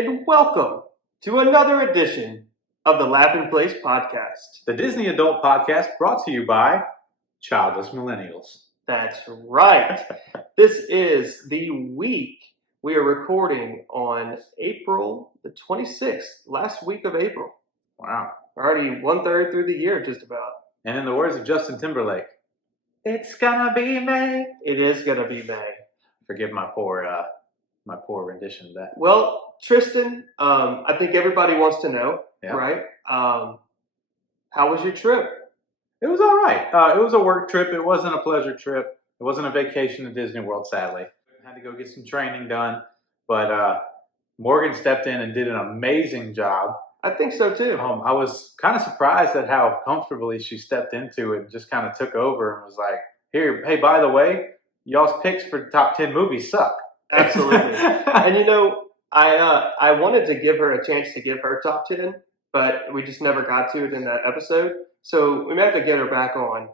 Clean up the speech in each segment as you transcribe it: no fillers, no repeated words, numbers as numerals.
and welcome to another edition of the Laughin podcast. The Disney Adult Podcast brought to you by Childless Millennials. That's right. This is the week we are recording on April the 26th, last week of April. Wow. Already 1/3 through the year, just about. And in the words of Justin Timberlake, it's gonna be May. It is gonna be May. Forgive my poor rendition of that. Well, Tristan, I think everybody wants to know, right? How was your trip? It was all right. It was a work trip. It wasn't a pleasure trip. It wasn't a vacation to Disney World, sadly. I had to go get some training done, but Morgan stepped in and did an amazing job. I think so too. I was kind of surprised at how comfortably she stepped into it and just kind of took over and was like, "Here, hey, by the way, y'all's picks for top 10 movies suck." Absolutely. And you know, I wanted to give her a chance to give her top 10, but we just never got to it in that episode. So we may have to get her back on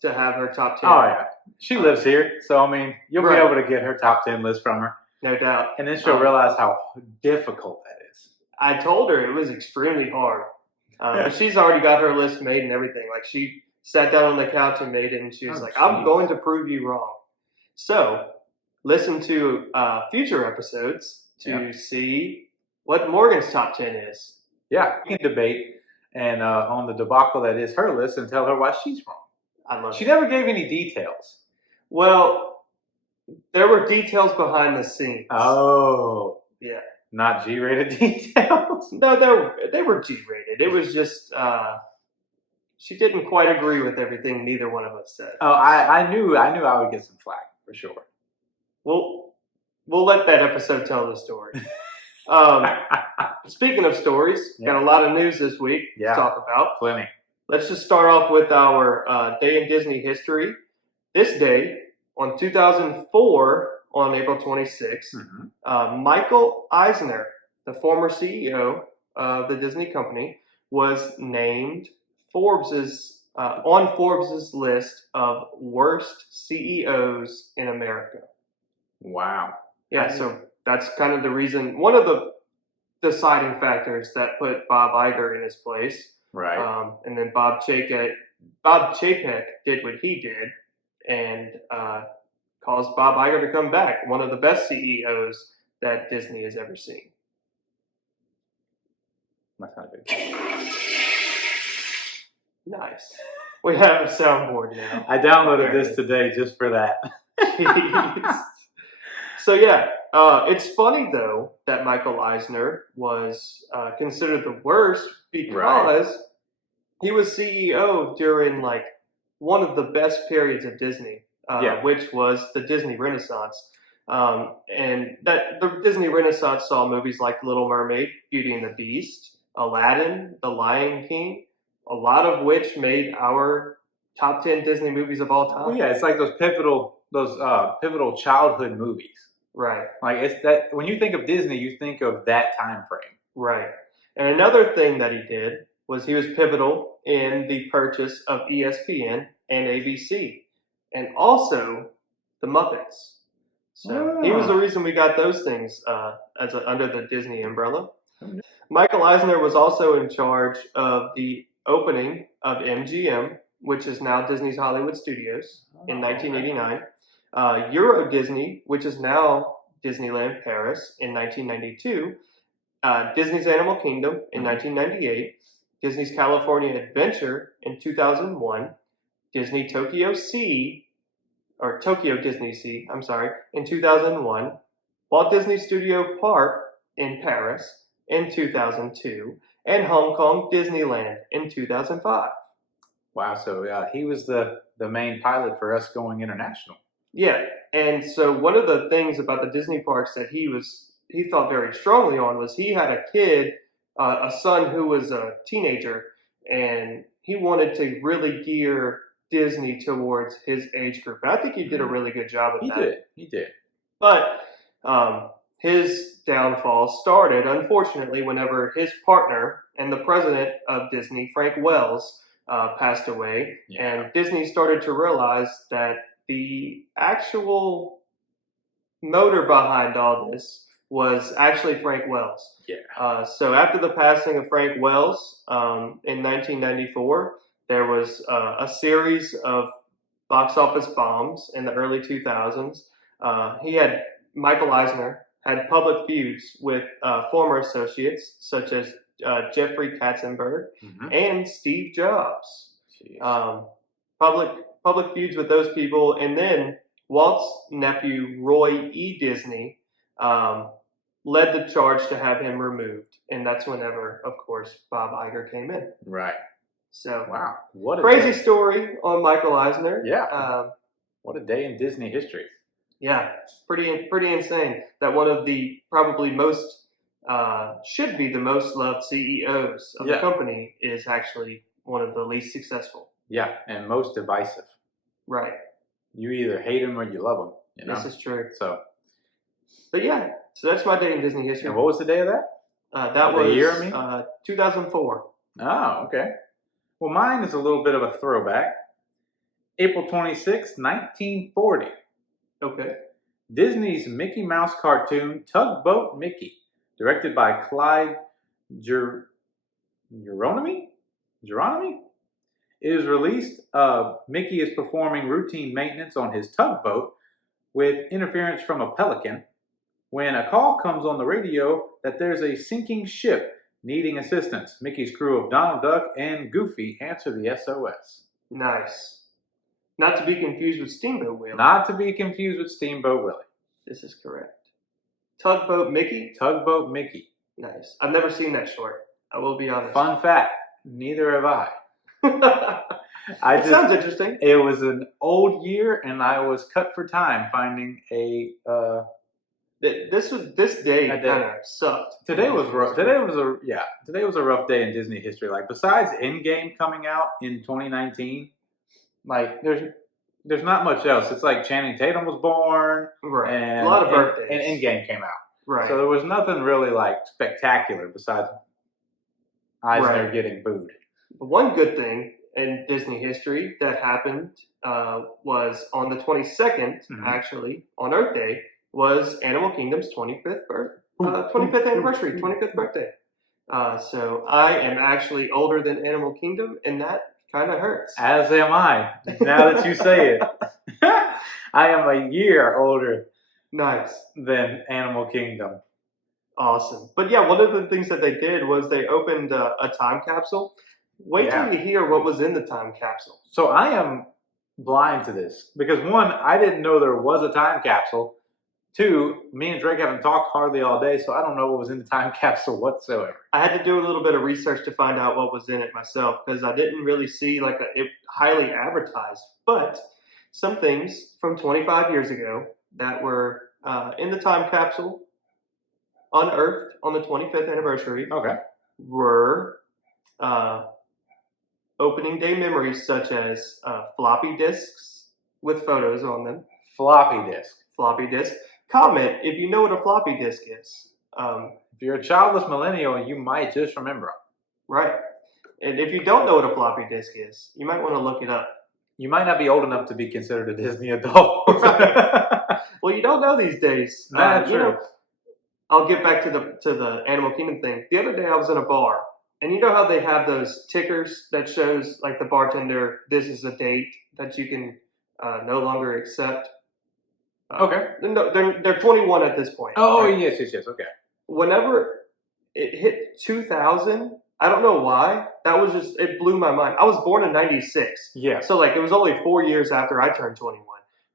to have her top 10. Oh, yeah. She lives here, so I mean, you'll be able to get her top 10 list from her. No doubt. And then she'll realize how difficult that is. I told her it was extremely hard. But she's already got her list made and everything. Like, she sat down on the couch and made it, and she was like, I'm going to prove you wrong. So listen to future episodes to see what Morgan's top 10 is. Yeah, we can debate and on the debacle that is her list and tell her why she's wrong. I love it. She never gave any details. Well, there were details behind the scenes. Oh. Yeah. Not G-rated details? No, they were G-rated. It was just, she didn't quite agree with everything neither one of us said. Oh, I knew I would get some flack, for sure. We'll let that episode tell the story. Speaking of stories, got a lot of news this week to talk about. Plenty. Let's just start off with our day in Disney history. This day, on 2004, on April 26th, Michael Eisner, the former CEO of the Disney company, was named on Forbes' list of worst CEOs in America. Wow. Yeah, so that's kind of the reason, one of the deciding factors that put Bob Iger in his place. Right. And then Bob Chapek did what he did and caused Bob Iger to come back, one of the best CEOs that Disney has ever seen. That's not good. Nice. We have a soundboard now. I downloaded this today just for that. Jeez. So yeah, it's funny though that Michael Eisner was considered the worst because he was CEO during like one of the best periods of Disney, which was the Disney Renaissance. And that the Disney Renaissance saw movies like The Little Mermaid, Beauty and the Beast, Aladdin, The Lion King, a lot of which made our top 10 Disney movies of all time. Well, yeah, it's like those pivotal childhood movies. Right. Like it's that when you think of Disney, you think of that time frame. Right. And another thing that he did was he was pivotal in the purchase of ESPN and ABC, and also the Muppets. So he was the reason we got those things under the Disney umbrella. Michael Eisner was also in charge of the opening of MGM, which is now Disney's Hollywood Studios, in 1989. Euro Disney, which is now Disneyland Paris, in 1992. Disney's Animal Kingdom in 1998. Disney's California Adventure in 2001. Disney Tokyo Disney Sea, in 2001. Walt Disney Studio Park in Paris in 2002. And Hong Kong Disneyland in 2005. Wow, so he was the main pilot for us going international. Yeah, and so one of the things about the Disney parks that he thought very strongly on was he had a kid, a son who was a teenager, and he wanted to really gear Disney towards his age group. And I think he did a really good job of that. He did. But his downfall started, unfortunately, whenever his partner and the president of Disney, Frank Wells, passed away. Yeah. And Disney started to realize that the actual motor behind all this was actually Frank Wells. Yeah. So after the passing of Frank Wells in 1994, there was a series of box office bombs in the early 2000s. Michael Eisner had public feuds with former associates such as Jeffrey Katzenberg and Steve Jobs. Public feuds with those people, and then Walt's nephew Roy E. Disney led the charge to have him removed, and that's whenever, of course, Bob Iger came in. Right. So wow, what a crazy day. story on Michael Eisner. Yeah. What a day in Disney history. Yeah, pretty insane that one of the probably most should be the most loved CEOs of the company is actually one of the least successful. Yeah, and most divisive. Right. You either hate him or you love him. You know? This is true. But yeah, so that's my day in Disney history. And what was the day of that? That was the year, I mean? 2004. Oh, okay. Well, mine is a little bit of a throwback. April 26, 1940. Okay. Disney's Mickey Mouse cartoon Tugboat Mickey, directed by Clyde Geronimi, is released. Mickey is performing routine maintenance on his tugboat with interference from a pelican when a call comes on the radio that there's a sinking ship needing assistance. Mickey's crew of Donald Duck and Goofy answer the SOS. Nice. Not to be confused with Steamboat Willie. Not to be confused with Steamboat Willie. This is correct. Tugboat Mickey? Tugboat Mickey. Nice. I've never seen that short. I will be honest. Fun fact, neither have I. It sounds interesting. It was an old year, and I was cut for time finding a... This day kind of sucked. Today was rough. Today was a rough day in Disney history. Like, besides Endgame coming out in 2019, like there's not much else. It's like Channing Tatum was born, right? And a lot of birthdays, and Endgame came out, right? So there was nothing really like spectacular besides Eisner getting booed. One good thing in Disney history that happened was on the 22nd, actually on Earth Day, was Animal Kingdom's 25th anniversary, 25th birthday. So I am actually older than Animal Kingdom, and that kind of hurts. As am I, now that you say it. I am a year older than Animal Kingdom. Awesome. But yeah, one of the things that they did was they opened a time capsule. Wait till you hear what was in the time capsule. So I am blind to this because, one, I didn't know there was a time capsule. Two, me and Drake haven't talked hardly all day, so I don't know what was in the time capsule whatsoever. I had to do a little bit of research to find out what was in it myself because I didn't really see it highly advertised. But some things from 25 years ago that were in the time capsule unearthed on the 25th anniversary were opening day memories such as floppy disks with photos on them. Floppy disk. Comment if you know what a floppy disk is. If you're a childless millennial, you might just remember them. Right. And if you don't know what a floppy disk is, you might want to look it up. You might not be old enough to be considered a Disney adult. Well, you don't know these days. True. I'll get back to the Animal Kingdom thing. The other day I was in a bar, and you know how they have those tickers that shows like the bartender, this is a date that you can no longer accept. No, they're 21 at this point. Oh, right? Yes. Okay. Whenever it hit 2000, I don't know why. It blew my mind. I was born in 96. Yeah. So it was only 4 years after I turned 21.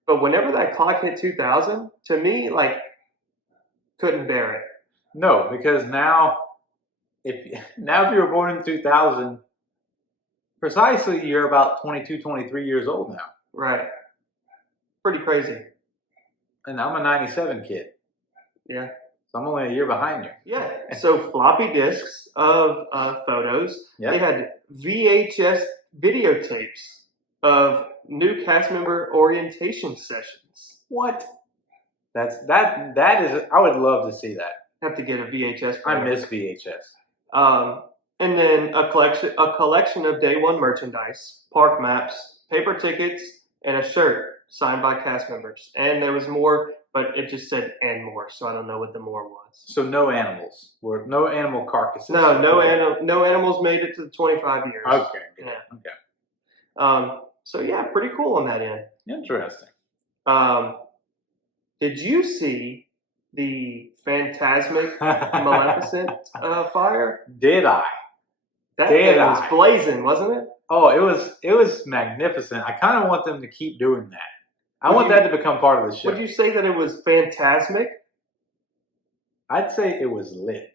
But whenever that clock hit 2000, to me, couldn't bear it. No, because now if you were born in 2000, precisely you're about 22, 23 years old now. Right. Pretty crazy. And I'm a 97 kid. Yeah. So I'm only a year behind you. Yeah. So floppy disks of photos. Yep. They had VHS videotapes of new cast member orientation sessions. What? That is. I would love to see that. Have to get a VHS. I miss VHS. And then a collection of day one merchandise, park maps, paper tickets, and a shirt signed by cast members. And there was more but it just said and more, so I don't know what the more was. So no animals. No animal carcasses. No Okay. no animals made it to the 25 years. Okay. Good. Yeah. Okay. So yeah, pretty cool on that end. Interesting. Did you see the Phantasmic Maleficent fire? Did I? That Did thing was I? blazing, wasn't it? Oh, it was magnificent. I kind of want them to keep doing that. I want that to become part of the show. Would you say that it was phantasmic? I'd say it was lit.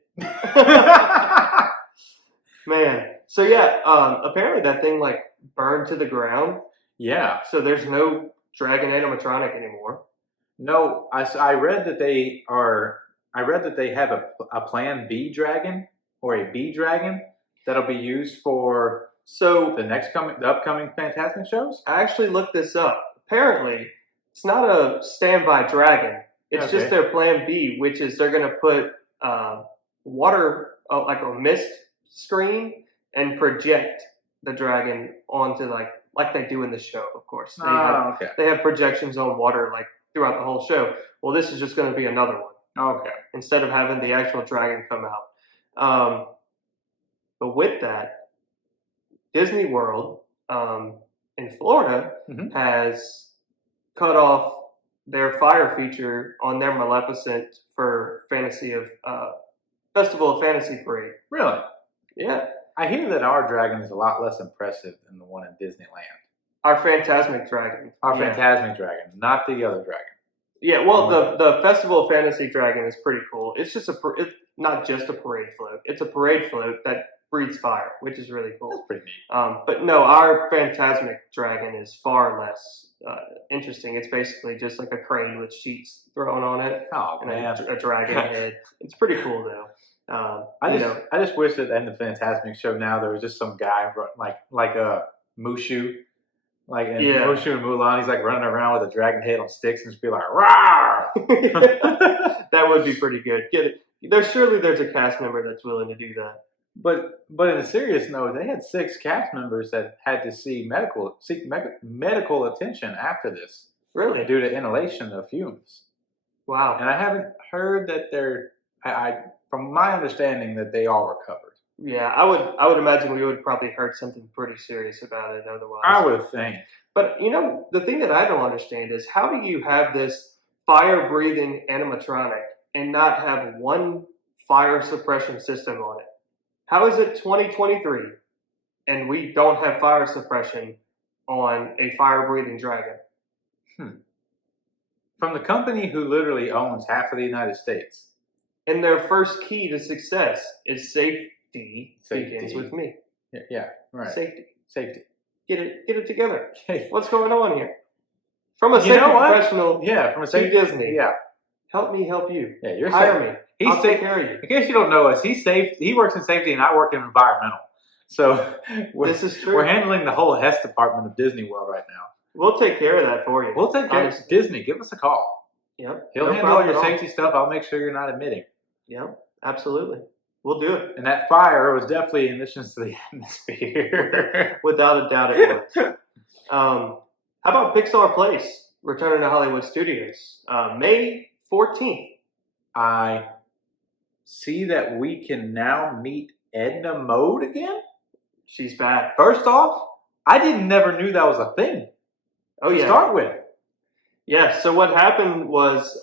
Man. So yeah, apparently that thing like burned to the ground. Yeah. So there's no dragon animatronic anymore. No, I read that they are. I read that they have a Plan B dragon or a B dragon that'll be used for the upcoming Phantasmic shows. I actually looked this up. Apparently, it's not a standby dragon. It's just their Plan B, which is they're going to put water, like a mist screen, and project the dragon onto like they do in the show. Of course, they have projections on water like throughout the whole show. Well, this is just going to be another one. Okay. Instead of having the actual dragon come out. But with that, Disney World in Florida has cut off their fire feature on their Maleficent for Festival of Fantasy Parade. Really? Yeah. I hear that our dragon is a lot less impressive than the one in Disneyland. Our Phantasmic Dragon. Phantasmic Dragon, not the other dragon. Yeah, well, the Festival of Fantasy Dragon is pretty cool. It's just it's not just a parade float. It's a parade float that breathes fire, which is really cool. That's pretty neat. But no, our Phantasmic Dragon is far less interesting. It's basically just like a crane with sheets thrown on it and a dragon head. It's pretty cool though. I just wish that in the Phantasmic show now there was just some guy like a Mushu. Like in Mushu and Mulan, he's like running around with a dragon head on sticks and just be like, "Rawr!" That would be pretty good. There's a cast member that's willing to do that. But in a serious note, they had 6 cast members that had to seek medical attention after this. Really? Due to inhalation of fumes. Wow. And I haven't heard that from my understanding that they all recovered. Yeah, I would imagine we would probably heard something pretty serious about it otherwise. I would think. But the thing that I don't understand is how do you have this fire-breathing animatronic and not have one fire suppression system on it? How is it 2023 and we don't have fire suppression on a fire-breathing dragon? From the company who literally owns half of the United States. And their first key to success is safety. Begins with me. Yeah, right. Safety. Get it together. What's going on here? From a safety professional from a safety Disney. Yeah. Help me help you. Yeah, you're hire me. I'll take care of you. In case you don't know us, he works in safety and I work in environmental. So this is true. We're handling the whole HES department of Disney World right now. We'll take care of that for you. We'll take care of Disney. Give us a call. Yep. He'll handle all your safety stuff. I'll make sure you're not admitting. Yep. Absolutely. We'll do it. And that fire was definitely emissions to the atmosphere. Without a doubt it was. How about Pixar Place returning to Hollywood Studios? May 14th. I see that we can now meet Edna Mode again? She's back. First off, I never knew that was a thing. To start with. Yeah, so what happened was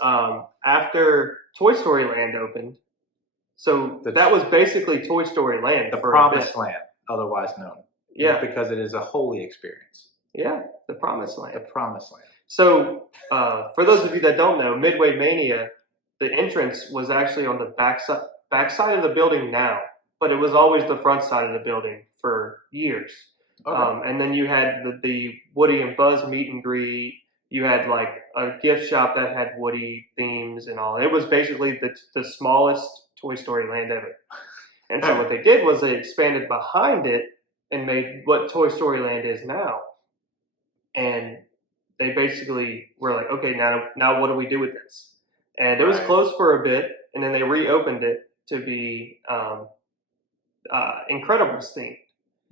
after Toy Story Land opened, so that was basically Toy Story Land. The Promised Land, otherwise known. Yeah. Because it is a holy experience. Yeah, the Promised Land. The Promised Land. So, for those of you that don't know, Midway Mania, the entrance was actually on the back side of the building now, but it was always the front side of the building for years. Okay. And then you had the Woody and Buzz meet and greet. You had like a gift shop that had Woody themes and all. It was basically the smallest Toy Story Land ever. And so what they did was they expanded behind it and made what Toy Story Land is now. And they basically were like, okay, now what do we do with this? And it was closed for a bit, and then they reopened it to be Incredibles themed.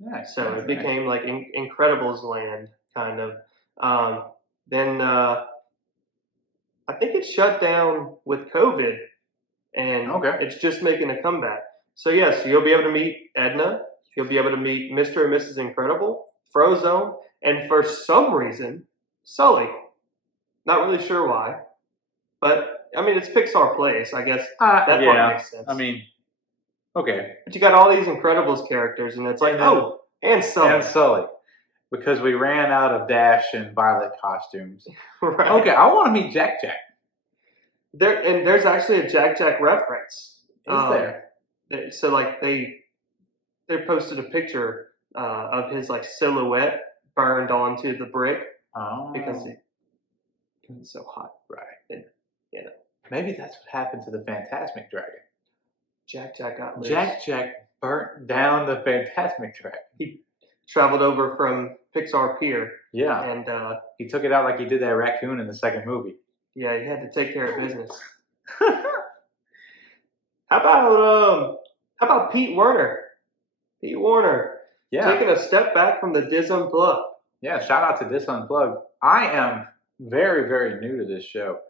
Nice. So it became like Incredibles Land, kind of. Then I think it's shut down with COVID, and Okay. it's just making a comeback. So yes, you'll be able to meet Edna. You'll be able to meet Mr. and Mrs. Incredible, Frozone, and for some reason, Sully. Not really sure why, but I mean it's Pixar Place. I guess that part makes sense. I mean, okay. But you got all these Incredibles characters, and it's like, And then- oh, and Sully. And Sully. Because we ran out of Dash and Violet costumes. Right. Okay, I want to meet Jack Jack. There's actually a Jack Jack reference. Is there? So like they posted a picture of his like silhouette burned onto the brick Oh. because it's so hot. Right. And, Maybe that's what happened to the Phantasmic Dragon. Jack got loose. Jack burnt down the Phantasmic Dragon. He traveled over from Pixar Pier, Yeah. and He took it out like he did that raccoon in the second movie. yeah, he had to take care of business. How about Pete Werner? Pete Warner Yeah. taking a step back from the Diz Unplugged. Yeah, shout out to This Unplugged. I am very, very new to this show.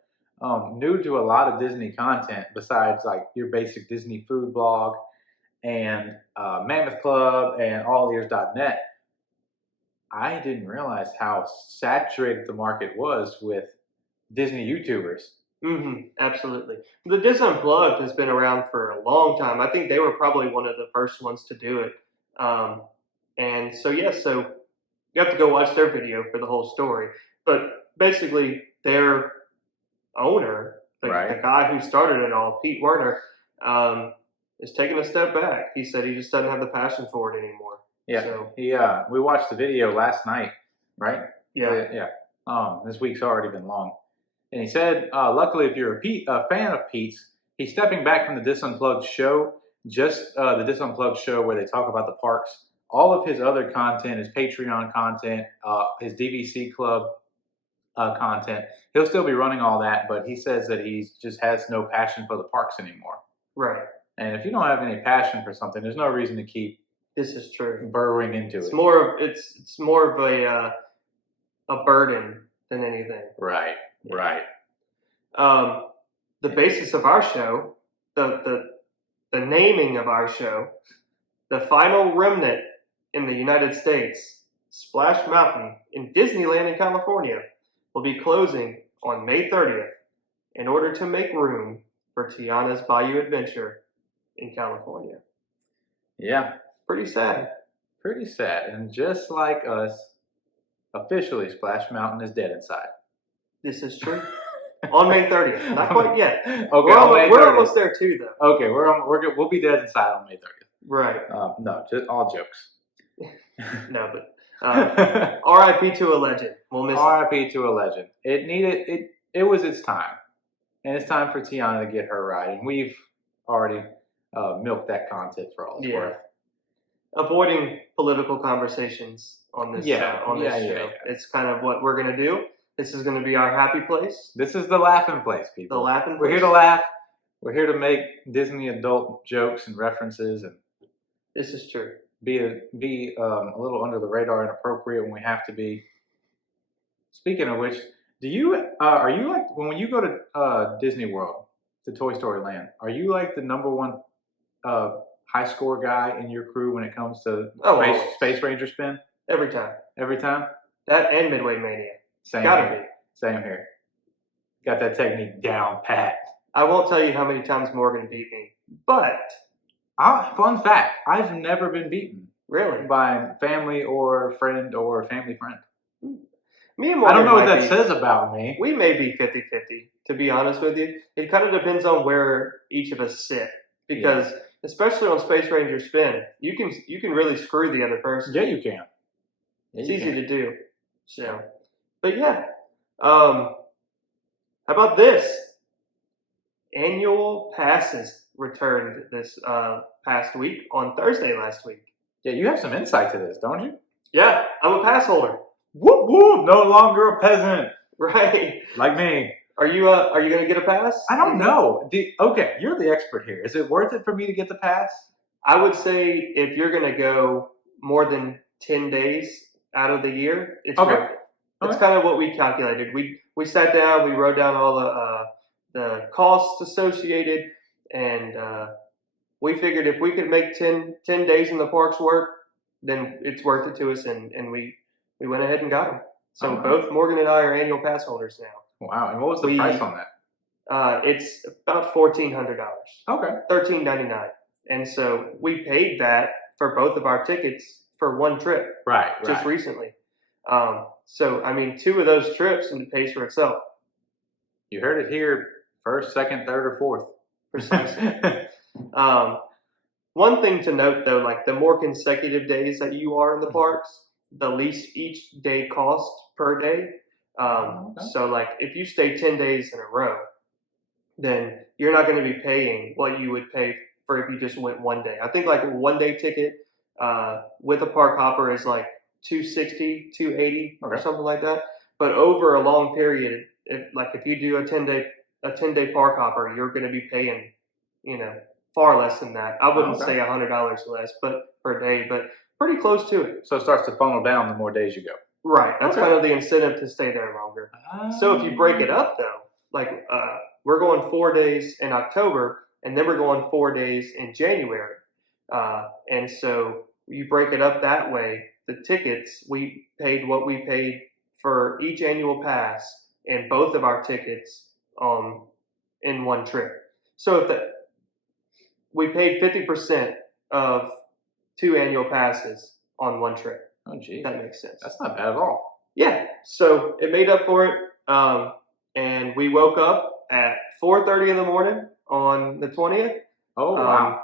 New to a lot of Disney content besides like your basic Disney food blog and Mammoth Club and allears.net. I didn't realize how saturated the market was with Disney YouTubers. Absolutely. The Diz Unplugged has been around for a long time. I think they were probably one of the first ones to do it. And so you have to go watch their video for the whole story. But basically, their owner, the guy who started it all, Pete Werner, is taking a step back. He said he just doesn't have the passion for it anymore. Yeah. So, we watched the video last night, right? Yeah. This week's already been long. And he said, luckily, if you're a fan of Pete's, he's stepping back from the Dis Unplugged show, just the Dis Unplugged show where they talk about the parks. All of his other content, his Patreon content, his DVC Club content, he'll still be running all that, but he says that he just has no passion for the parks anymore. Right. And if you don't have any passion for something, there's no reason to keep This is true. burrowing into It's it. more of a burden than anything. Right. The basis of our show, the naming of our show, the final remnant in the United States, Splash Mountain in Disneyland in California, will be closing on May 30th in order to make room for Tiana's Bayou Adventure in California. Yeah. Pretty sad. Pretty sad. And just like us, officially Splash Mountain is dead inside. This is true. On May 30th. Not quite yet. Okay, we're almost there too, though. Okay, we'll be dead inside on May 30th. Right. No, just all jokes. No, but R.I.P. to a legend. We'll miss it. R.I.P. to a legend. It was its time, and it's time for Tiana to get her ride. And we've already milked that content for all it's worth. Avoiding political conversations on this show. Yeah. It's kind of what we're gonna do. This is gonna be our happy place. This is the laughing place, people. The laughing place. We're here to laugh. We're here to make Disney adult jokes and references, and This is true. be a little under the radar and appropriate when we have to be. Speaking of which, are you like when you go to Disney World, to Toy Story Land? Are you like the number one high score guy in your crew when it comes to Space Ranger spin? Every time. Every time? That and Midway Mania. Same Gotta here. Same here. Got that technique down pat. I won't tell you how many times Morgan beat me, but Fun fact, I've never been beaten really, by family or friend or family friend. me and I Morgan don't know what might that says about me. We may be 50-50, to be honest with you. It kind of depends on where each of us sit. Because, especially on Space Ranger Spin, you can really screw the other person. Yeah, you can. It's easy to do. So, but yeah. How about this? Annual passes returned this past week on Thursday last week. Yeah, you have some insight to this, don't you? Yeah, I'm a pass holder. Whoop whoop! No longer a peasant, Right. like me. Are you gonna get a pass? I don't know. Okay, you're the expert here. Is it worth it for me to get the pass? I would say if you're gonna go more than 10 days out of the year, it's Okay. worth it. That's kind of what we calculated. We sat down, we wrote down all the costs associated, and we figured if we could make 10 days in the parks work, then it's worth it to us, and we went ahead and got them. So both Morgan and I are annual pass holders now. Wow. And what was the price on that? It's about $1,400. Okay. $1,399, and so we paid that for both of our tickets for one trip. Right. Just recently. So I mean, 2 of those trips, and it pays for itself. You heard it here: first, second, third, or fourth. Precisely. One thing to note, though, like the more consecutive days that you are in the parks, the least each day cost per day. So like if you stay 10 days in a row, then you're not going to be paying what you would pay for if you just went one day. I think like a 1 day ticket with a park hopper is like $260, $280 or something like that. But over a long period, if you do a 10-day park hopper, you're going to be paying, far less than that. I wouldn't say $100 less, but per day, but pretty close to it. So it starts to funnel down the more days you go. Right. That's kind of the incentive to stay there longer. So if you break it up, though, like we're going 4 days in October, and then we're going 4 days in January. And so you break it up that way. The tickets, we paid what we paid for each annual pass and both of our tickets in one trip. So we paid 50% of 2 annual passes on one trip. Oh, geez. That makes sense. That's not bad at all. Yeah. So it made up for it. And we woke up at 4:30 in the morning on the 20th. Oh, wow.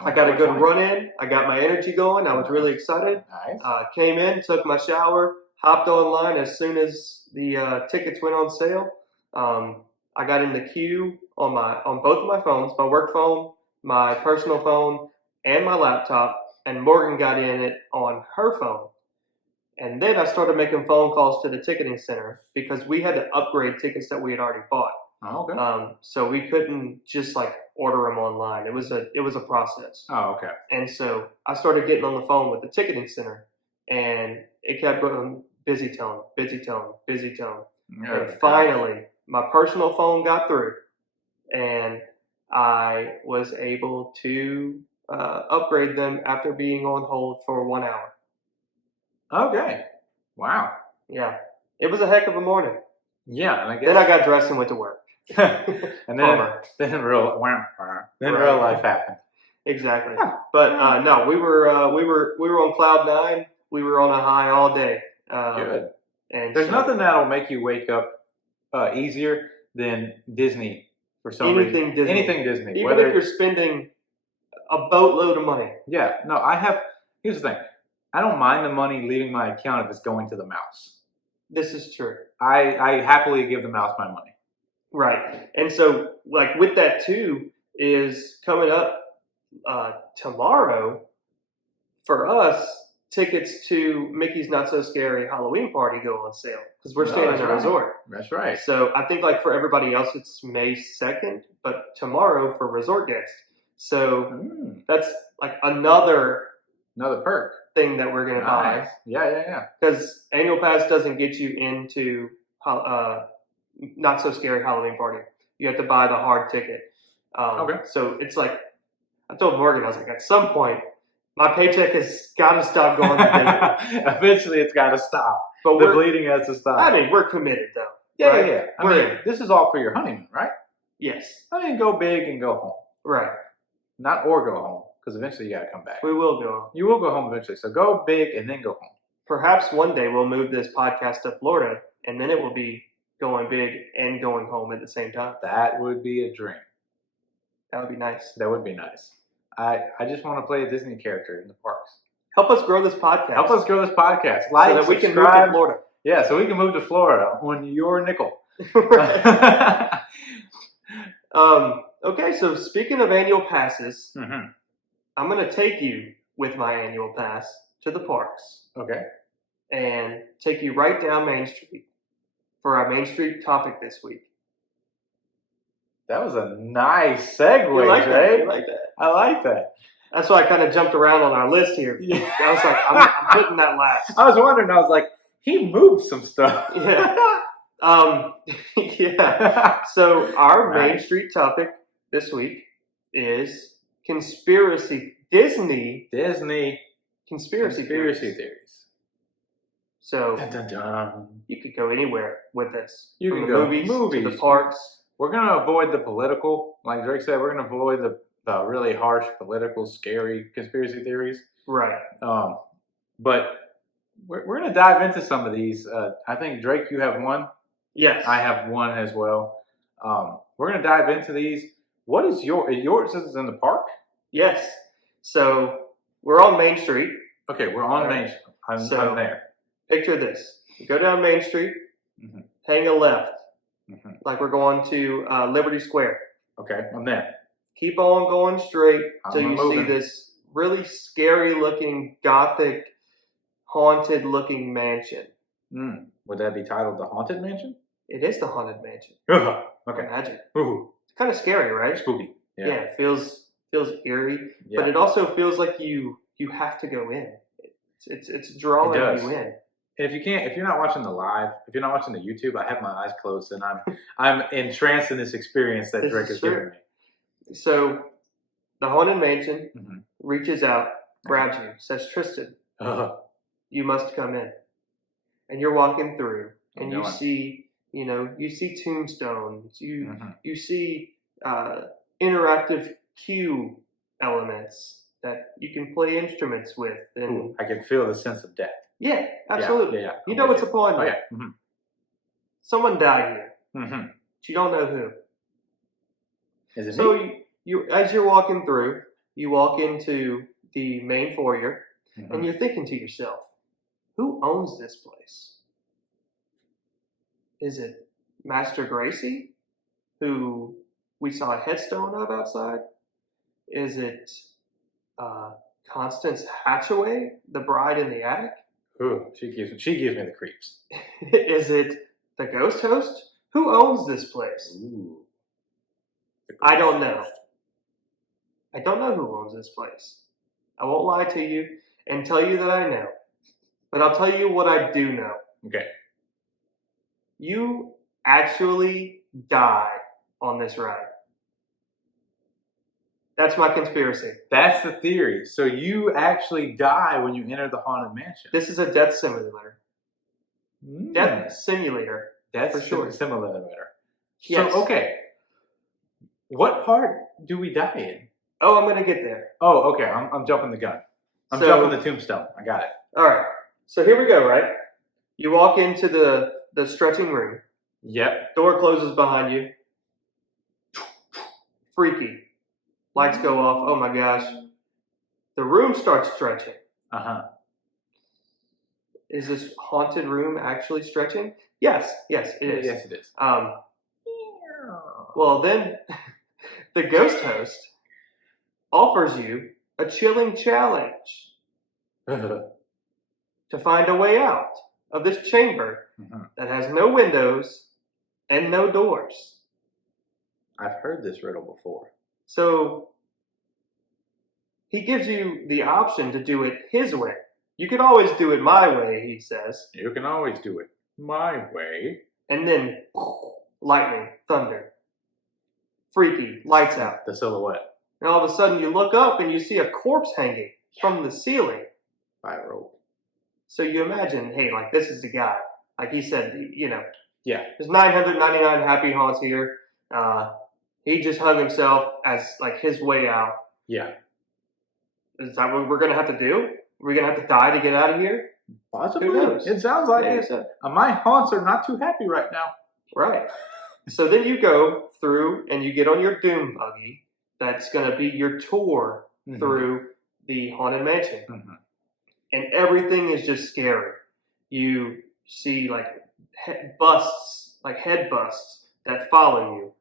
I got a good run in. I got my energy going. I was really excited. Nice. Came in, took my shower, hopped online as soon as the tickets went on sale. I got in the queue on both of my phones, my work phone, my personal phone, and my laptop. And Morgan got in it on her phone. And then I started making phone calls to the ticketing center because we had to upgrade tickets that we had already bought. Oh, okay. So we couldn't just like order them online. It was a process. Oh, okay. And so I started getting on the phone with the ticketing center, and it kept going busy tone, busy tone, busy tone. And finally, my personal phone got through, and I was able to upgrade them after being on hold for 1 hour. Okay. Wow. Yeah. It was a heck of a morning. Yeah, and I guess Then I got dressed and went to work. and then real life happened. Exactly. But no, we were on cloud 9. We were on a high all day. Good. And there's nothing that'll make you wake up easier than Disney for some reason. Disney. Anything Disney. Even if you're spending a boatload of money. Yeah. No, here's the thing. I don't mind the money leaving my account if it's going to the mouse. This is true. I happily give the mouse my money. Right. And so, like, with that, too, is coming up tomorrow, for us, tickets to Mickey's Not So Scary Halloween Party go on sale because we're staying in a resort. That's right. So I think, like, for everybody else, it's May 2nd, but tomorrow for resort guests. So that's, like, another perk thing that we're going to buy. Yeah. Because annual pass doesn't get you into Not So Scary Halloween Party. You have to buy the hard ticket. Okay. So it's like, I told Morgan, I was like, at some point, my paycheck has got to stop going to Disney. Eventually, it's got to stop. But the bleeding has to stop. I mean, we're committed, though. Yeah, right? yeah. I mean, this is all for your honeymoon, right? Yes. I mean, go big and go home. Right. Not or go home, because eventually you got to come back. We will go home. You will go home eventually. So go big and then go home. Perhaps one day we'll move this podcast to Florida, and then it will be going big and going home at the same time. That would be a dream. That would be nice. That would be nice. I just want to play a Disney character in the parks. Help us grow this podcast. Help us grow this podcast. Like, so that we subscribe. can move to Florida. Yeah, so we can move to Florida on your nickel. Okay, so speaking of annual passes, Mm-hmm. I'm going to take you with my annual pass to the parks. Okay. And take you right down Main Street for our Main Street topic this week. That was a nice segue, You like Jay. that? You like that? I like that. That's why I kind of jumped around on our list here. Yeah. I was like, I'm putting that last. I was wondering, I was like, He moved some stuff. Yeah. Yeah. So our Main Nice. Street topic this week is Disney conspiracy theories. theories. So Dun, dun, dun. you could go anywhere with this. You From can the go movies to the parks. We're gonna avoid the political, like Drake said. We're gonna avoid the really harsh, political, scary conspiracy theories. Right. But we're gonna dive into some of these. I think Drake, you have one. Yes. I have one as well. We're gonna dive into these. What is yours? Is in the park? Yes. So we're on Main Street. Okay, we're on Main Street. I'm there. Picture this. You go down Main Street, hang a left, like we're going to Liberty Square. Okay, I'm there. Keep on going straight till you moving. see this really scary looking, gothic, haunted looking mansion. Would that be titled the Haunted Mansion? It is the Haunted Mansion. Okay. Imagine. Ooh, It's kind of scary, right? spooky. Yeah, it feels eerie, Yeah. but it also feels like you have to go in. It's drawing you in. And if you're not watching the live, if you're not watching the YouTube, I have my eyes closed and I'm entranced in this experience that Drake is giving me. So the Haunted Mansion reaches out, grabs you, says, Tristan, you must come in. And you're walking through, and you see tombstones, you see interactive cue elements that you can play instruments with. And I can feel the sense of death. yeah, absolutely. Yeah. You know what's upon you. Oh yeah. Someone died here. But you don't know who. Is it so me? you as you're walking through, you walk into the main foyer, and you're thinking to yourself, who owns this place? Is it Master Gracie, who we saw a headstone of outside? Is it Constance Hatchaway, the bride in the attic? Ooh, she gives me the creeps. Is it the ghost host? Who owns this place? Ooh. I don't know. I don't know who owns this place. I won't lie to you and tell you that I know. But I'll tell you what I do know. Okay. You actually die on this ride. That's my conspiracy. That's the theory. So you actually die when you enter the Haunted Mansion. This is a death simulator. Death simulator. That's for sure. Simulator. Yes. So, okay. What part do we die in? Oh, I'm going to get there. Oh, okay. I'm jumping the gun. I'm jumping the tombstone. I got it. All right. So here we go, right? You walk into the stretching room. Yep. Door closes behind you. Freaky. Lights go off. Oh my gosh. The room starts stretching. Is this haunted room actually stretching? Yes, it is. Yes, it is. Well, then the ghost host offers you a chilling challenge to find a way out of this chamber that has no windows and no doors. I've heard this riddle before. So he gives you the option to do it his way. You can always do it my way, he says. You can always do it my way. And then lightning, thunder, freaky, lights out. The silhouette. And all of a sudden you look up and you see a corpse hanging from the ceiling. By a rope. So you imagine, hey, like this is the guy. Like he said, Yeah. There's 999 happy haunts here. He just hung himself as like his way out. Yeah. Is that what we're gonna have to do? Are we gonna have to die to get out of here? Possibly. Who knows? It sounds like it. So. My haunts are not too happy right now. Right. So then you go through and you get on your doom buggy. That's gonna be your tour through the haunted mansion. And everything is just scary. You see like head busts that follow you.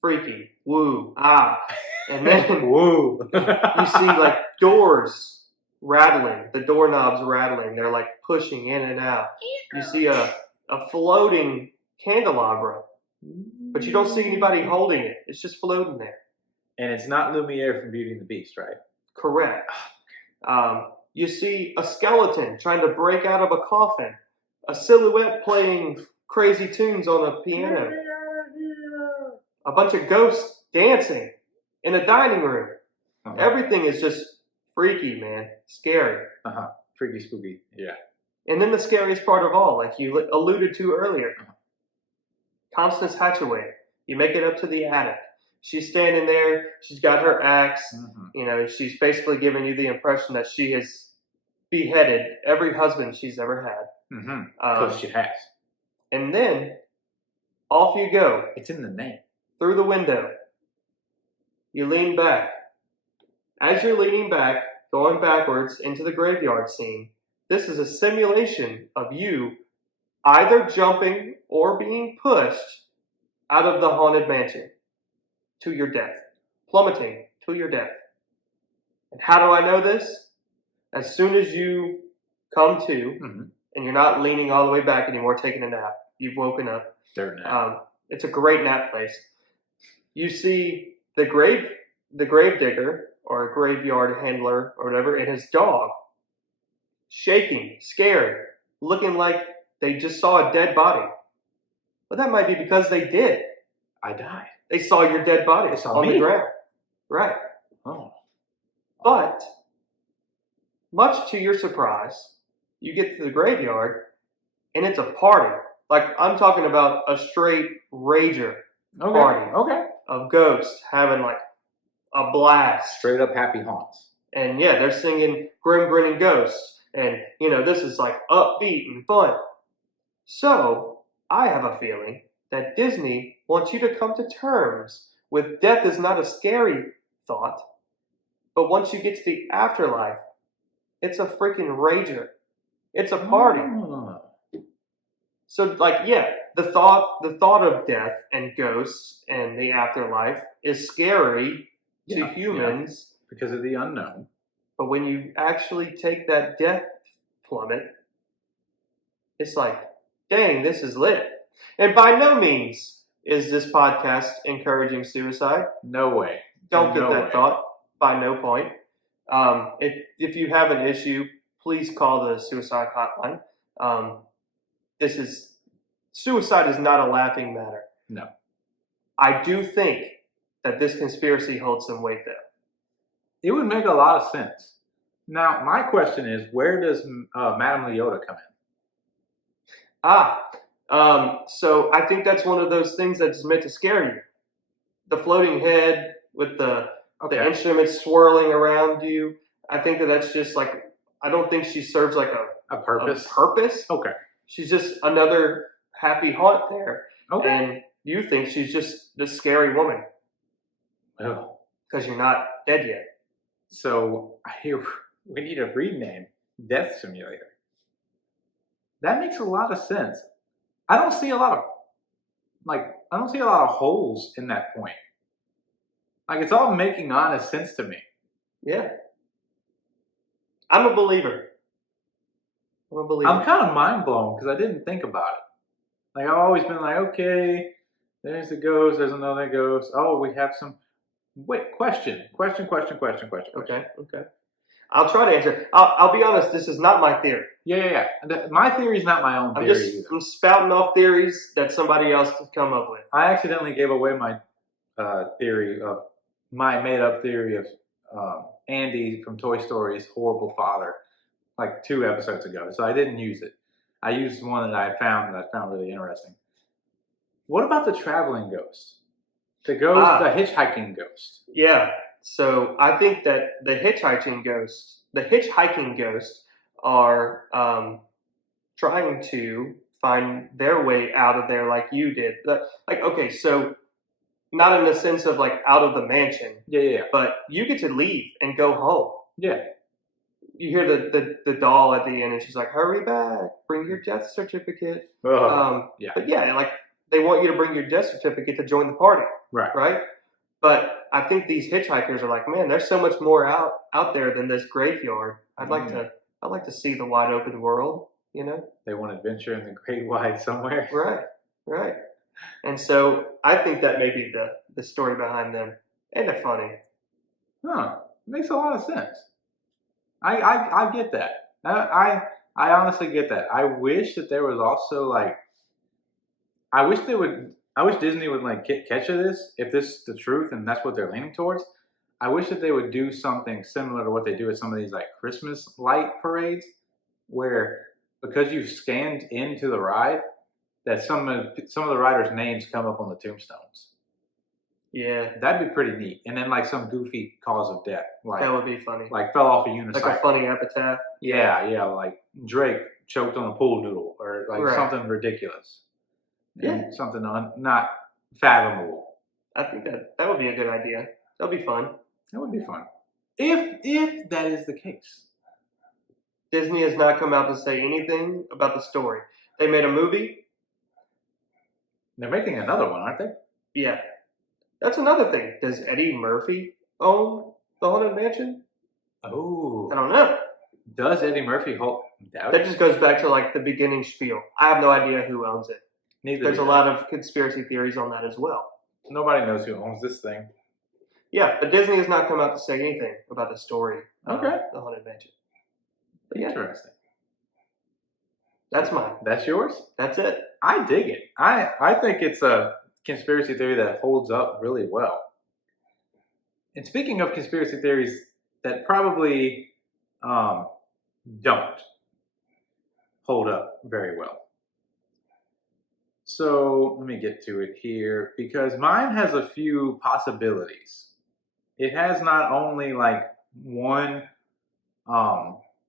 Freaky, woo, ah. And then woo. you see like doors rattling, the doorknobs rattling. They're like pushing in and out. You see a floating candelabra, but you don't see anybody holding it. It's just floating there. And it's not Lumiere from Beauty and the Beast, right? Correct. You see a skeleton trying to break out of a coffin, a silhouette playing crazy tunes on a piano, a bunch of ghosts dancing in a dining room. Everything is just freaky, man. Scary. Freaky, spooky. Yeah. And then the scariest part of all, like you alluded to earlier, Constance Hatchaway. You make it up to the attic. She's standing there. She's got her axe. You know, she's basically giving you the impression that she has beheaded every husband she's ever had. Because she has. And then off you go. It's in the name. Through the window. You lean back. As you're leaning back, going backwards into the graveyard scene, this is a simulation of you either jumping or being pushed out of the haunted mansion to your death, plummeting to your death. And how do I know this? As soon as you come to, and you're not leaning all the way back anymore, taking a nap, you've woken up. It's a great nap place. You see the grave digger or a graveyard handler or whatever, and his dog shaking, scared, looking like they just saw a dead body. But that might be because they did. I died. They saw your dead body on the ground. Right. Oh. But, much to your surprise, you get to the graveyard, and it's a party. Like, I'm talking about a straight rager party of ghosts having, like, a blast. Straight up happy haunts. And, yeah, they're singing Grim Grinning Ghosts. And, you know, this is, like, upbeat and fun. So, I have a feeling that Disney wants you to come to terms with death is not a scary thought, but once you get to the afterlife, it's a freaking rager. It's a party. So, like, yeah, the thought of death and ghosts and the afterlife is scary to humans because of the unknown. But when you actually take that death plummet, it's like, dang, this is lit. And by no means is this podcast encouraging suicide. No way. Don't get that thought. By no point. If you have an issue, please call the suicide hotline. Suicide is not a laughing matter. No. I do think that this conspiracy holds some weight, though. It would make a lot of sense. Now, my question is, where does Madame Leota come in? So I think that's one of those things that's meant to scare you. The floating head with the instruments swirling around you. I think that's just like, I don't think she serves like a purpose. Okay. She's just another happy haunt there. And you think she's just this scary woman. Oh. Because you're not dead yet. So I hear we need a rename Death Simulator. That makes a lot of sense. I don't see a lot of holes in that point. Like, it's all making honest sense to me. Yeah. I'm a believer. I'm kind of mind blown because I didn't think about it. Like, I've always been like, okay, there's the ghost, there's another ghost. Oh, we have some. Wait, question. Okay. I'll try to answer. I'll be honest, this is not my theory. Yeah. My theory is not my own theory. I'm spouting off theories that somebody else has come up with. I accidentally gave away my made-up theory of Andy from Toy Story's horrible father, like 2 episodes ago. So I didn't use it. I used one that I found really interesting. What about the traveling ghost? The hitchhiking ghost. Yeah. So I think that the hitchhiking ghosts are trying to find their way out of there like you did. So not in the sense of like out of the mansion. Yeah. But you get to leave and go home. Yeah. You hear the doll at the end, and she's like, "Hurry back! Bring your death certificate." Yeah. But yeah, like they want you to bring your death certificate to join the party. Right. But I think these hitchhikers are like, man, there's so much more out there than this graveyard. I'd like to see the wide open world. You know. They want adventure in the great wide somewhere. Right. And so I think that may be the story behind them. And they're funny. Huh. Makes a lot of sense. I get that. I honestly get that. I wish that there was also like, I wish Disney would like catch this if this is the truth and that's what they're leaning towards. I wish that they would do something similar to what they do at some of these like Christmas light parades, where because you've scanned into the ride, that some of the riders' names come up on the tombstones. Yeah, That'd be pretty neat. And then like some goofy cause of death, like that would be funny. like fell off a unicycle, Like a funny epitaph. yeah, like Drake choked on a pool noodle, or like Right. something ridiculous. Yeah. And something not fathomable. I think that would be a good idea. That'll be fun. That would be fun. If that is the case. Disney has not come out to say anything about the story. They made a movie. They're making another one, aren't they? Yeah. That's another thing. Does Eddie Murphy own the Haunted Mansion? Oh. I don't know. Does Eddie Murphy hold That just goes back to like the beginning spiel. I have no idea who owns it. Neither There's do a I. lot of conspiracy theories on that as well. Nobody knows who owns this thing. Yeah, but Disney has not come out to say anything about the story of Okay. the Haunted Mansion. But yeah, Interesting. that's mine. That's yours? That's it. I dig it. I think it's a conspiracy theory that holds up really well. And speaking of conspiracy theories that probably don't hold up very well. So let me get to it here, because mine has a few possibilities. It has not only like one,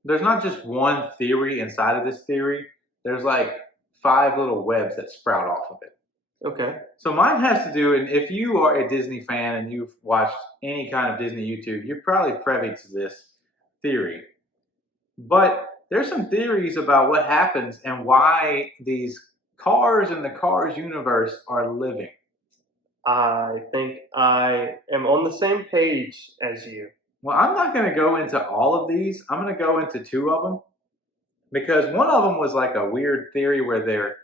there's not just one theory inside of this theory. There's like 5 little webs that sprout off of it. Okay. So mine has to do, and if you are a Disney fan and you've watched any kind of Disney YouTube, you're probably privy to this theory. But there's some theories about what happens and why these cars in the Cars universe are living. I think I am on the same page as you. Well, I'm not going to go into all of these. I'm going to go into 2 of them, because one of them was like a weird theory where they're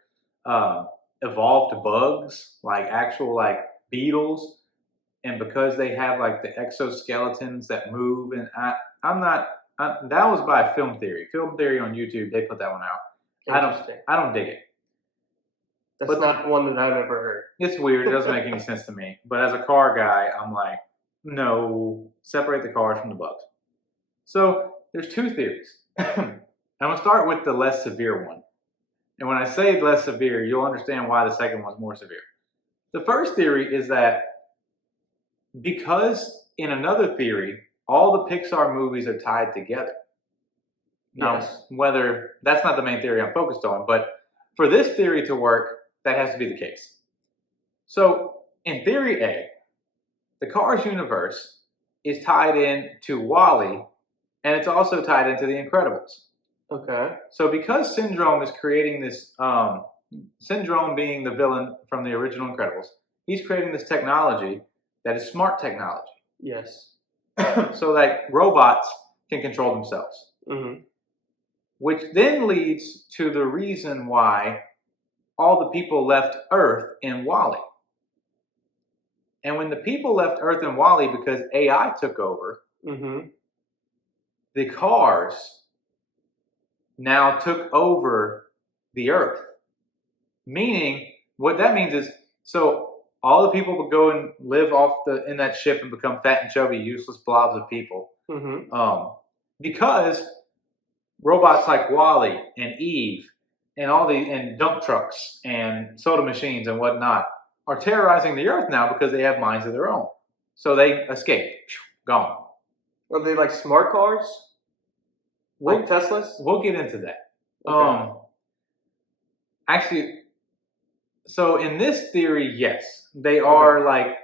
evolved bugs, like actual like beetles, and because they have like the exoskeletons that move, and that was by Film Theory on YouTube. They put that one out. Interesting. I don't dig it. That's but- not one that I've ever heard. It's weird. It doesn't make any sense to me. But as a car guy, I'm like, no, separate the cars from the bugs. So there's 2 theories. I'm going to start with the less severe one. And when I say less severe, you'll understand why the second one's more severe. The first theory is that because in another theory, all the Pixar movies are tied together. Now, Yes. whether that's not the main theory I'm focused on, but for this theory to work, that has to be the case. So in theory A, the Cars universe is tied in to WALL-E, and it's also tied into The Incredibles. Okay. So because Syndrome is creating this, Syndrome being the villain from the original Incredibles, he's creating this technology that is smart technology. Yes. So that robots can control themselves. Mm-hmm. Which then leads to the reason why all the people left Earth in WALL-E. And when the people left Earth in WALL-E because AI took over, Mm-hmm. the cars now took over the Earth. Meaning, what that means is, so all the people would go and live in that ship and become fat and chubby, useless blobs of people. Mm-hmm. Because robots like WALL-E and Eve and and dump trucks and soda machines and whatnot are terrorizing the Earth now because they have minds of their own. So they escape. Gone. Are they like smart cars? Like Teslas? We'll get into that. Okay. Actually, so in this theory, yes, they are like,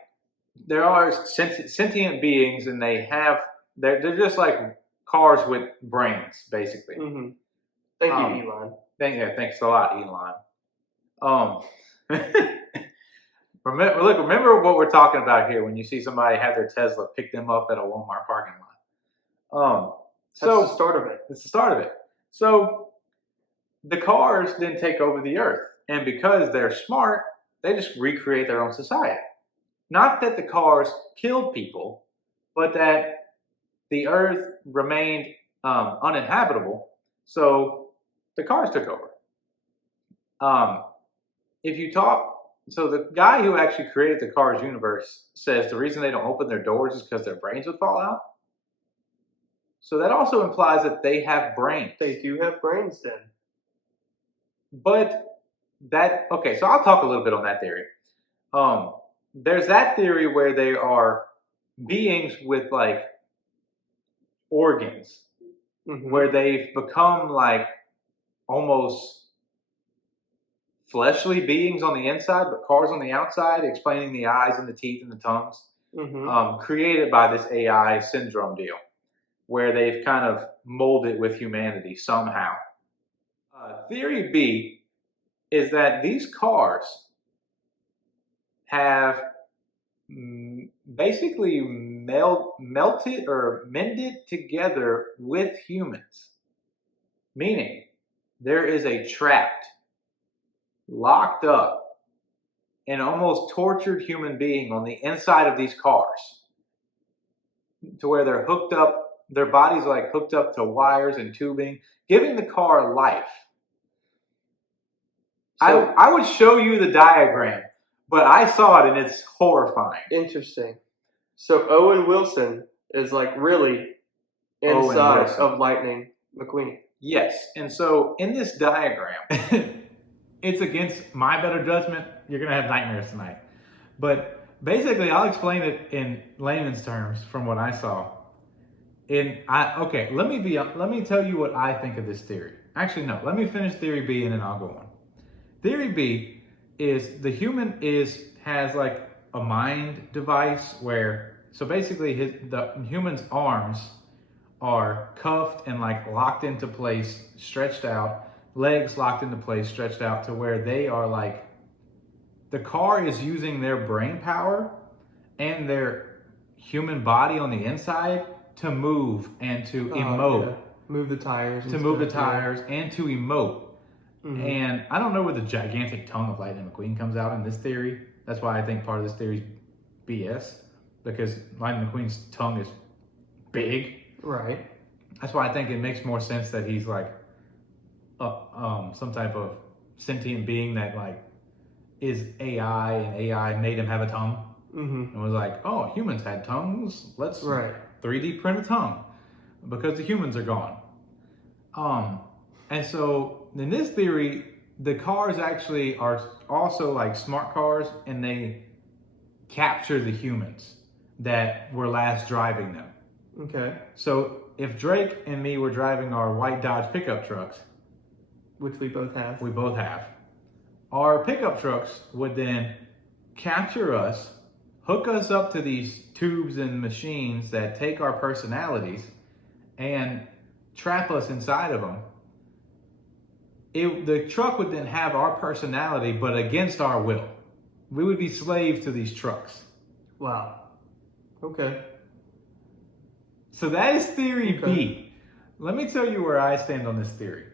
there are sentient beings, and they're just like cars with brains, basically. Mm-hmm. Thank you, Elon. Thanks a lot, Elon. Remember what we're talking about here when you see somebody have their Tesla pick them up at a Walmart parking lot. That's the start of it. It's the start of it. So the cars then take over the Earth, and because they're smart, they just recreate their own society. Not that the cars killed people, but that the Earth remained uninhabitable. So the cars took over. If you talk, so the guy who actually created the Cars universe says the reason they don't open their doors is because their brains would fall out. So that also implies that they have brains. They do have brains then. But okay, so I'll talk a little bit on that theory. There's that theory where they are beings with like organs, where they've become like almost fleshly beings on the inside, but cars on the outside, explaining the eyes and the teeth and the tongues, created by this AI syndrome deal, where they've kind of molded with humanity somehow. Theory B is that these cars have basically melted or mended together with humans, meaning there is a trapped, locked up, and almost tortured human being on the inside of these cars, to where they're hooked up, their bodies like hooked up to wires and tubing, giving the car life. So, I would show you the diagram, but I saw it and it's horrifying. Interesting. So Owen Wilson is like really inside of Lightning McQueen. Yes, and so in this diagram, it's against my better judgment. You're gonna have nightmares tonight, but basically, I'll explain it in layman's terms from what I saw. Let me tell you what I think of this theory. Actually, no. Let me finish theory B and then I'll go on. Theory B is the human has like a mind device where, so basically the human's arms are cuffed and like locked into place, stretched out, legs locked into place, stretched out, to where they are like, the car is using their brain power and their human body on the inside to move and to emote. Yeah. Move the tires. And to emote. And I don't know where the gigantic tongue of Lightning McQueen comes out in this theory. That's why I think part of this theory is BS, because Lightning McQueen's tongue is big. Right. That's why I think it makes more sense that he's like some type of sentient being that like is AI, and AI made him have a tongue. And was like, oh, humans had tongues. Let's 3D print a tongue because the humans are gone. And so in this theory, the cars actually are also like smart cars, and they capture the humans that were last driving them. Okay. So if Drake and me were driving our white Dodge pickup trucks, which we both have, our pickup trucks would then capture us, hook us up to these tubes and machines that take our personalities and trap us inside of them. The truck would then have our personality, but against our will. We would be slaves to these trucks. Wow. Okay. So that is theory B. Let me tell you where I stand on this theory.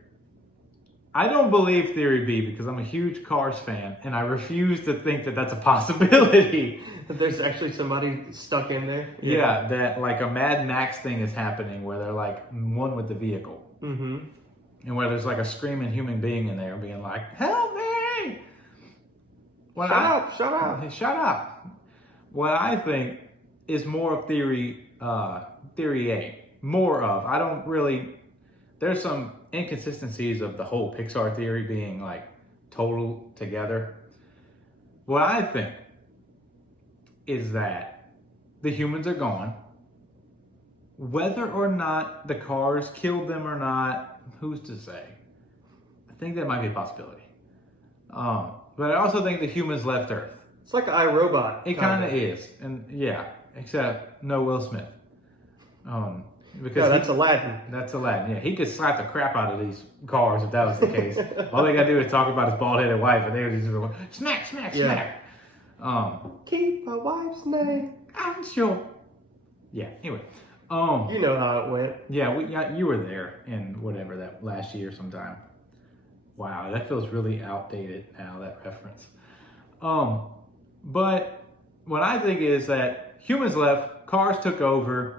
I don't believe theory B because I'm a huge Cars fan, and I refuse to think that that's a possibility. That there's actually somebody stuck in there? Yeah, that like a Mad Max thing is happening where they're like one with the vehicle. And where there's like a screaming human being in there being like, help me! Shut up. What I think is more of theory A. There's some inconsistencies of the whole Pixar theory being like total together. What I think is that the humans are gone. Whether or not the cars killed them or not, who's to say? I think that might be a possibility. But I also think the humans left Earth. It's like iRobot. It kind of is. And yeah, except no Will Smith. Because that's Aladdin. That's Aladdin. Yeah, he could slap the crap out of these cars if that was the case. All they got to do is talk about his bald-headed wife, and they would just go, smack, smack, smack. Keep my wife's name. I'm sure. Yeah, anyway. You know how it went. Yeah, you were there in whatever, that last year sometime. Wow, that feels really outdated now, that reference. But what I think is that humans left, cars took over,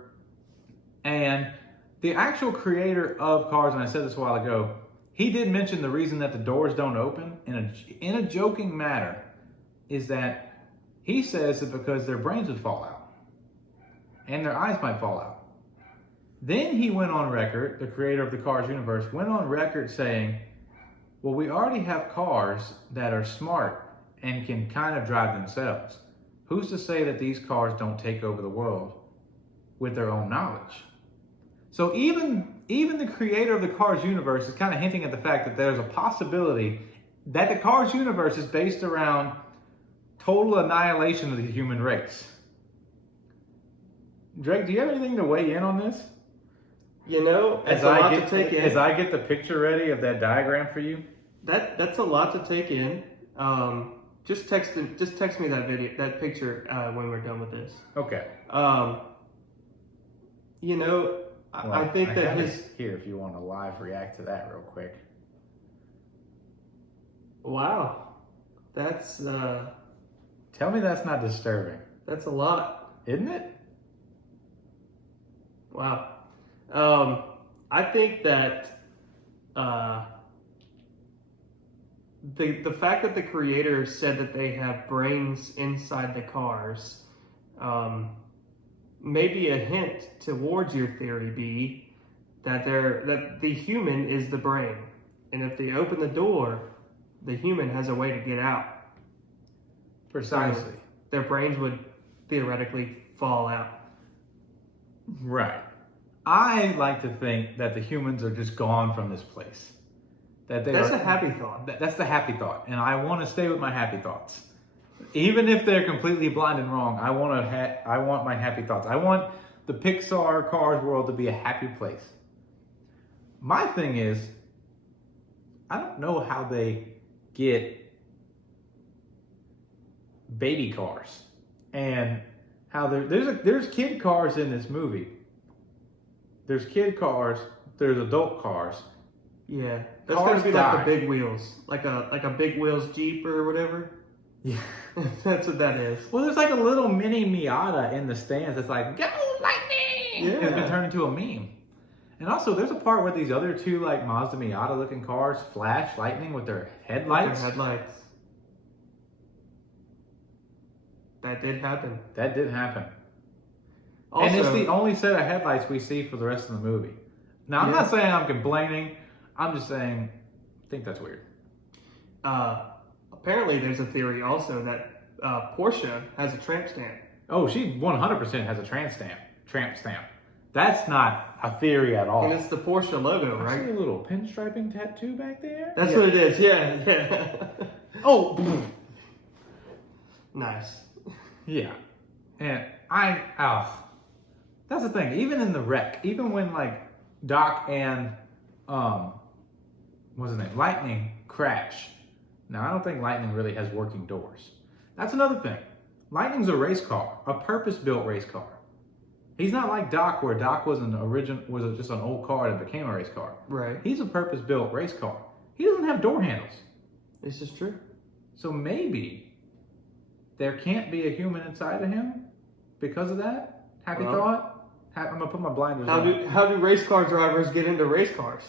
and the actual creator of Cars, and I said this a while ago, he did mention the reason that the doors don't open in a joking manner is that he says that because their brains would fall out and their eyes might fall out. Then he went on record, the creator of the Cars universe, went on record saying, well, we already have cars that are smart and can kind of drive themselves. Who's to say that these cars don't take over the world with their own knowledge? So even the creator of the Cars universe is kind of hinting at the fact that there's a possibility that the Cars universe is based around total annihilation of the human race. Drake, do you have anything to weigh in on this? You know, it's a lot to take in. As I get the picture ready of that diagram for you. That's a lot to take in. Just text me that picture when we're done with this. Okay. You know, I think that his here if you want to live react to that real quick. Wow, that's tell me that's not disturbing. That's a lot, isn't it? Wow. I think that the fact that the creator said that they have brains inside the cars may be a hint towards your theory, B, that the human is the brain, and if they open the door, the human has a way to get out. Precisely. So their brains would theoretically fall out. Right. I like to think that the humans are just gone from this place. That's a happy thought. That's the happy thought, and I want to stay with my happy thoughts, even if they're completely blind and wrong. I want my happy thoughts. I want the Pixar Cars world to be a happy place. My thing is, I don't know how they get baby cars and how there's kid cars in this movie. There's kid cars. There's adult cars. Yeah, that's gonna be like the big wheels, like a big wheels Jeep or whatever. Yeah, that's what that is. Well, there's like a little mini Miata in the stands. That's like, go Lightning! Yeah, it's been turned into a meme. And also, there's a part where these other two like Mazda Miata looking cars flash lightning with their headlights. That did happen. That did happen. Also, and it's the only set of headlights we see for the rest of the movie. Now, I'm not saying I'm complaining. I'm just saying, I think that's weird. Apparently, there's a theory also that Porsche has a tramp stamp. Oh, she 100% has a tramp stamp. That's not a theory at all. And it's the Porsche logo, right? I see a little pinstriping tattoo back there. That's what it is. Yeah. Oh, nice. Yeah, and that's the thing. Even in the wreck, even when like Doc and what's his name, Lightning crash. Now I don't think Lightning really has working doors. That's another thing. Lightning's a race car, a purpose-built race car. He's not like Doc, where Doc was just an old car that became a race car. Right. He's a purpose-built race car. He doesn't have door handles. This is true. So maybe there can't be a human inside of him because of that. Happy thought. I'm gonna put my blinders on. How do race car drivers get into race cars?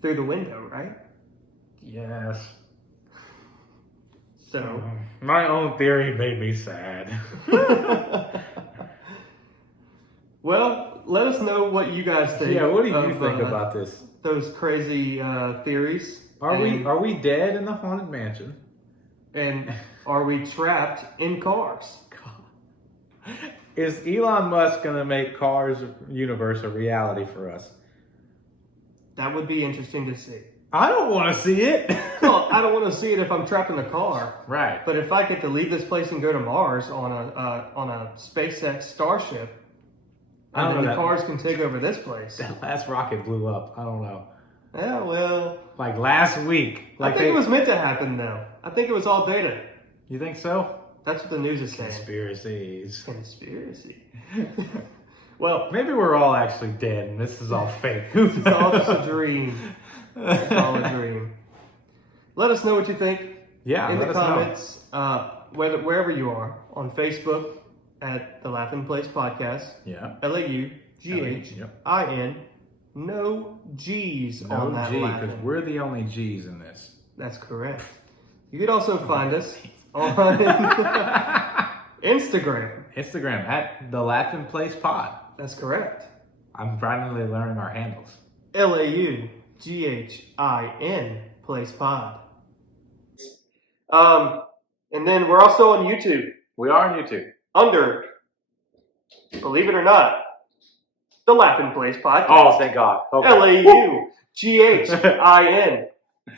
Through the window, right? Yes. So my own theory made me sad. Well, let us know what you guys think. Yeah, what do you think about this? Those crazy theories. Are we dead in the haunted mansion? And are we trapped in cars? Is Elon Musk going to make Cars universe a reality for us? That would be interesting to see. I don't want to see it. Well, I don't want to see it if I'm trapped in a car. Right. But if I get to leave this place and go to Mars on a SpaceX Starship, and then the cars can take over this place. That last rocket blew up. I don't know. Yeah, well, like last week. I think it was meant to happen, though. I think it was all data. You think so? That's what the news is saying. Conspiracy. Well, maybe we're all actually dead and this is all fake. This is all just a dream. It's all a dream. Let us know what you think. Yeah, in the comments, wherever you are, on Facebook at the Laughin Place Podcast. Yeah. LAUGHIN No G's No on that G, Laughin. because we're the only G's in this. That's correct. You could also find us on Instagram. Instagram at the Laughin Place Pod. That's correct. I'm finally learning our handles. LAUGHIN Place Pod. And then we're also on YouTube We are on YouTube. under, believe it or not, the Laughin Place Podcast. Oh, thank God. Okay. LAUGHIN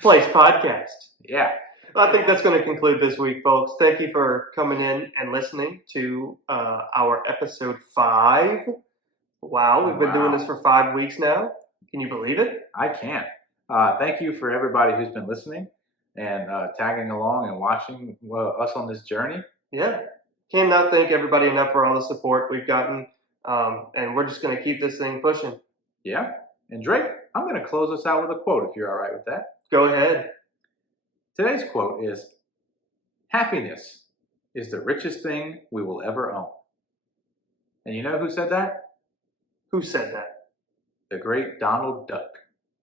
Place Podcast. Yeah. I think that's going to conclude this week, folks. Thank you for coming in and listening to our episode 5. Wow, we've been doing this for 5 weeks now. Can you believe it? I can't. Thank you for everybody who's been listening and tagging along and watching us on this journey. Yeah. Cannot thank everybody enough for all the support we've gotten. And we're just going to keep this thing pushing. Yeah. And Drake, I'm going to close us out with a quote if you're all right with that. Go ahead. Today's quote is, "Happiness is the richest thing we will ever own." And you know who said that? Who said that? The great Donald Duck.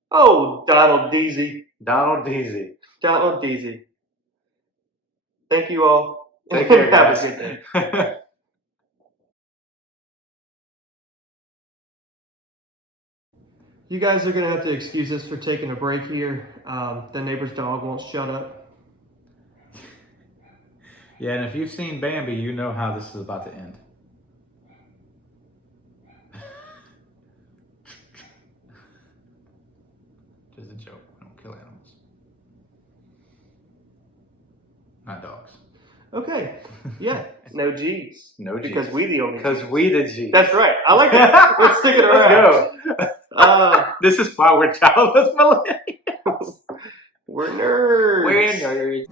Oh, Donald Deasy. Donald Deasy. Donald Deasy. Thank you all. Take care, Have guys. a good day. You guys are going to have to excuse us for taking a break here. The neighbor's dog won't shut up. Yeah, and if you've seen Bambi, you know how this is about to end. Just a joke. We don't kill animals. Not dogs. Okay. Yeah. No G's. No G's. Because we the only Because G's. we the G's. That's right. I like it. Let's stick it around. Let's go. This is why we're childless millennials. We're nerds. We're nerds.